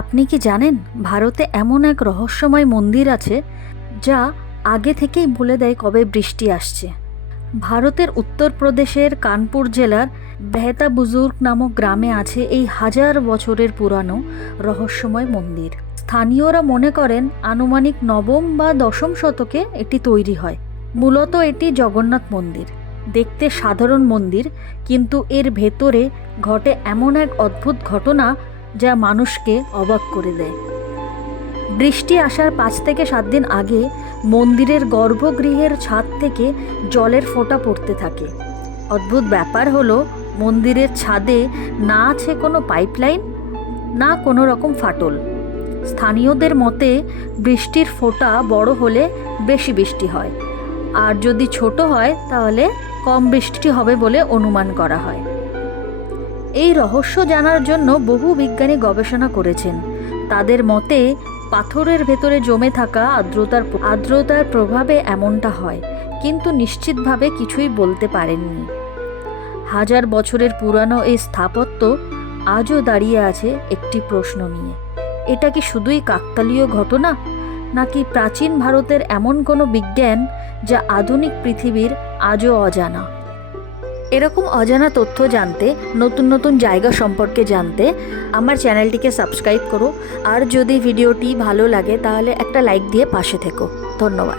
আপনি কি জানেন ভারতে এমন এক রহস্যময় মন্দির আছে যা আগে থেকেই বলে দেয় কবে বৃষ্টি আসছে। ভারতের উত্তরপ্রদেশের কানপুর জেলার বেহতা বুজুর্গ নামক গ্রামে আছে এই হাজার বছরের পুরানো রহস্যময় মন্দির। স্থানীয়রা মনে করেন আনুমানিক নবম বা দশম শতকে এটি তৈরি হয়। মূলত এটি জগন্নাথ মন্দির। দেখতে সাধারণ মন্দির, কিন্তু এর ভেতরে ঘটে এমন এক অদ্ভুত ঘটনা যা মানুষকে অবাক করে দেয়। বৃষ্টি আসার 5 থেকে 7 দিন আগে মন্দিরের গর্ভগৃহের ছাদ থেকে জলের ফোঁটা পড়তে থাকে। অদ্ভুত ব্যাপার হলো, মন্দিরের ছাদে না আছে কোনো পাইপলাইন, না কোনো রকম ফাটল। স্থানীয়দের মতে বৃষ্টির ফোঁটা বড় হলে বেশি বৃষ্টি হয়, আর যদি ছোট হয় তাহলে কম বৃষ্টি হবে বলে অনুমান করা হয়। এই রহস্য জানার জন্য বহু বিজ্ঞানী গবেষণা করেছেন। তাদের মতে পাথরের ভেতরে জমে থাকা আর্দ্রতার প্রভাবে এমনটা হয়, কিন্তু নিশ্চিতভাবে কিছুই বলতে পারেননি। হাজার বছরের পুরানো এই স্থাপত্য আজও দাঁড়িয়ে আছে একটি প্রশ্ন নিয়ে। এটা কি শুধুই কাকতালীয় ঘটনা, নাকি প্রাচীন ভারতের এমন কোনো বিজ্ঞান যা আধুনিক পৃথিবীর আজও অজানা? এরকম অজানা তথ্য জানতে, নতুন নতুন জায়গা সম্পর্কে জানতে আমার চ্যানেলটিকে সাবস্ক্রাইব করো। আর যদি ভিডিওটি ভালো লাগে তাহলে একটা লাইক দিয়ে পাশে থেকো। ধন্যবাদ।